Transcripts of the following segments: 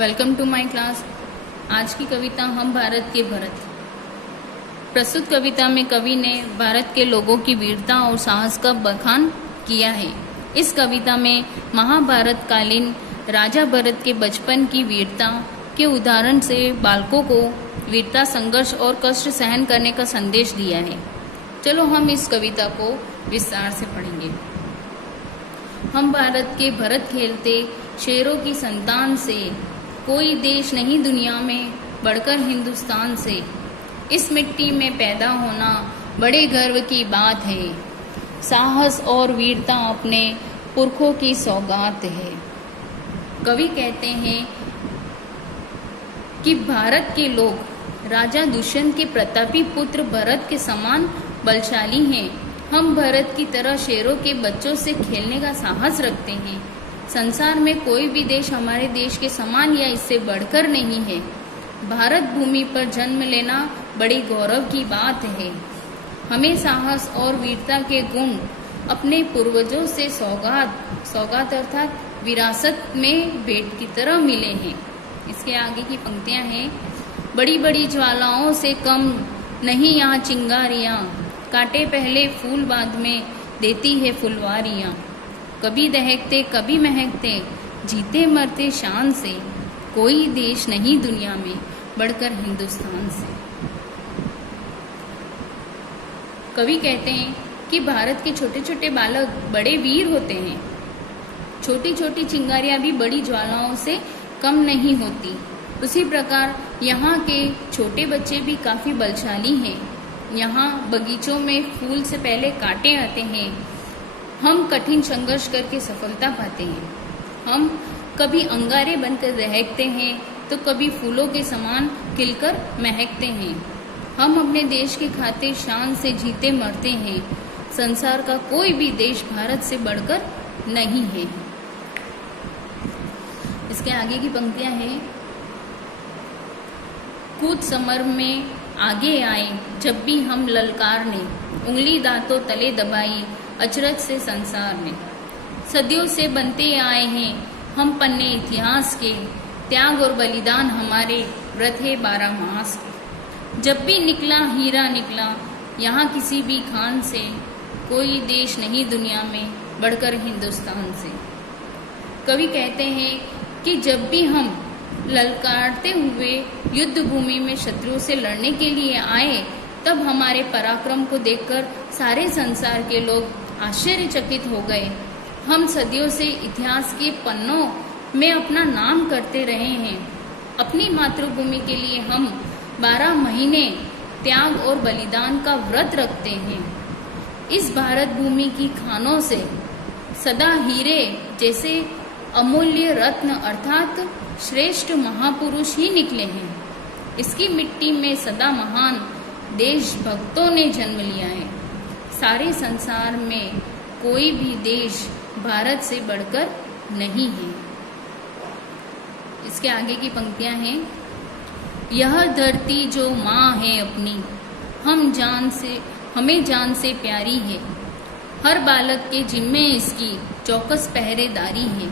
Welcome to my class. आज की कविता हम भारत के भरत। प्रस्तुत कविता में कवि ने भारत के लोगों की वीरता और साहस का बखान किया है। इस कविता में महाभारत कालीन राजा भरत के बचपन की वीरता के उदाहरण से बालकों को वीरता, संघर्ष और कष्ट सहन करने का संदेश दिया है। चलो हम इस कविता को विस्तार से पढ़ेंगे। हम भारत के भरत खेलते शेरों की संतान से, कोई देश नहीं दुनिया में बढ़कर हिंदुस्तान से। इस मिट्टी में पैदा होना बड़े गर्व की बात है, साहस और वीरता अपने पुरखों की सौगात है। कवि कहते हैं कि भारत के लोग राजा दुष्यंत के प्रतापी पुत्र भरत के समान बलशाली हैं। हम भरत की तरह शेरों के बच्चों से खेलने का साहस रखते हैं। संसार में कोई भी देश हमारे देश के समान या इससे बढ़कर नहीं है। भारत भूमि पर जन्म लेना बड़ी गौरव की बात है। हमें साहस और वीरता के गुण अपने पूर्वजों से सौगात अर्थात विरासत में भेंट की तरह मिले हैं। इसके आगे की पंक्तियां हैं। बड़ी बड़ी ज्वालाओं से कम नहीं यहाँ चिंगारियाँ, काटे पहले फूल बाद में देती है फुलवारियाँ। कभी दहकते कभी महकते, जीते मरते शान से, कोई देश नहीं दुनिया में बढ़कर हिंदुस्तान से। कवि कहते हैं कि भारत के छोटे छोटे बालक बड़े वीर होते हैं। छोटी छोटी चिंगारियां भी बड़ी ज्वालाओं से कम नहीं होती। उसी प्रकार यहाँ के छोटे बच्चे भी काफी बलशाली हैं। यहाँ बगीचों में फूल से पहले कांटे आते हैं। हम कठिन संघर्ष करके सफलता पाते हैं। हम कभी अंगारे बनकर दहकते हैं तो कभी फूलों के समान खिलकर महकते हैं। हम अपने देश की खातिर शान से जीते मरते हैं। संसार का कोई भी देश भारत से बढ़कर नहीं है। इसके आगे की पंक्तियां हैं। कूद समर में आगे आए जब भी हम ललकारने, उंगली दांतों तले दबाई अचरज से संसार में। सदियों से बनते आए हैं हम पन्ने इतिहास के, त्याग और बलिदान हमारे व्रत है 12 मास के। जब भी निकला हीरा निकला यहाँ किसी भी खान से, कोई देश नहीं दुनिया में बढ़कर हिंदुस्तान से। कवि कहते हैं कि जब भी हम ललकारते हुए युद्ध भूमि में शत्रुओं से लड़ने के लिए आए, तब हमारे पराक्रम को देखकर सारे संसार के लोग आश्चर्यचकित हो गए। हम सदियों से इतिहास के पन्नों में अपना नाम करते रहे हैं। अपनी मातृभूमि के लिए हम 12 महीने त्याग और बलिदान का व्रत रखते हैं। इस भारत भूमि की खानों से सदा हीरे जैसे अमूल्य रत्न अर्थात श्रेष्ठ महापुरुष ही निकले हैं। इसकी मिट्टी में सदा महान देशभक्तों ने जन्म लिया है। सारे संसार में कोई भी देश भारत से बढ़कर नहीं है। इसके आगे की पंक्तियां हैं। यह धरती जो माँ है अपनी, हमें जान से प्यारी है। हर बालक के जिम्मे इसकी चौकस पहरेदारी है।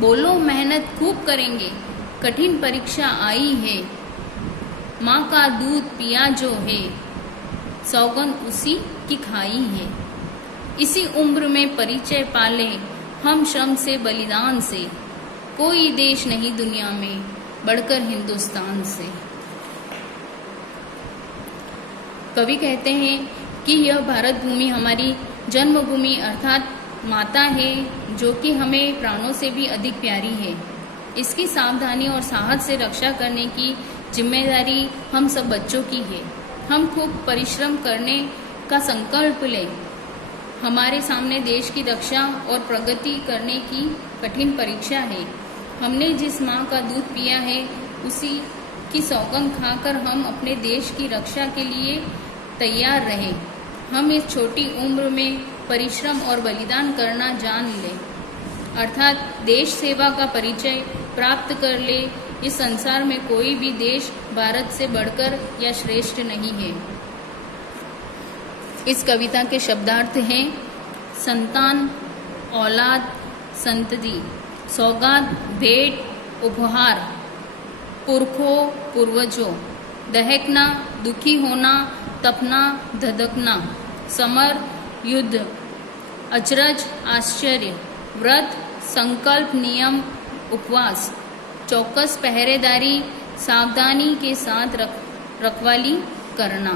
बोलो मेहनत खूब करेंगे, कठिन परीक्षा आई है। माँ का दूध पिया जो है, सौगंध उसी की खाई है। इसी उम्र में परिचय पाले हम श्रम से बलिदान से, कोई देश नहीं दुनिया में बढ़कर हिंदुस्तान से। कवि कहते हैं कि यह भारत भूमि हमारी जन्मभूमि अर्थात माता है, जो कि हमें प्राणों से भी अधिक प्यारी है। इसकी सावधानी और साहस से रक्षा करने की जिम्मेदारी हम सब बच्चों की है। हम खूब परिश्रम करने का संकल्प लें। हमारे सामने देश की रक्षा और प्रगति करने की कठिन परीक्षा है। हमने जिस माँ का दूध पिया है, उसी की सौगंध खाकर हम अपने देश की रक्षा के लिए तैयार रहें। हम इस छोटी उम्र में परिश्रम और बलिदान करना जान लें, अर्थात देश सेवा का परिचय प्राप्त कर ले। इस संसार में कोई भी देश भारत से बढ़कर या श्रेष्ठ नहीं है। इस कविता के शब्दार्थ हैं संतान, औलाद, संतति, सौगात, भेंट, उपहार, पुरखों पूर्वजों, दहकना, दुखी होना, तपना, धधकना, समर, युद्ध, अचरज, आश्चर्य, व्रत, संकल्प, नियम, उपवास, चौकस पहरेदारी, सावधानी के साथ रखवाली करना।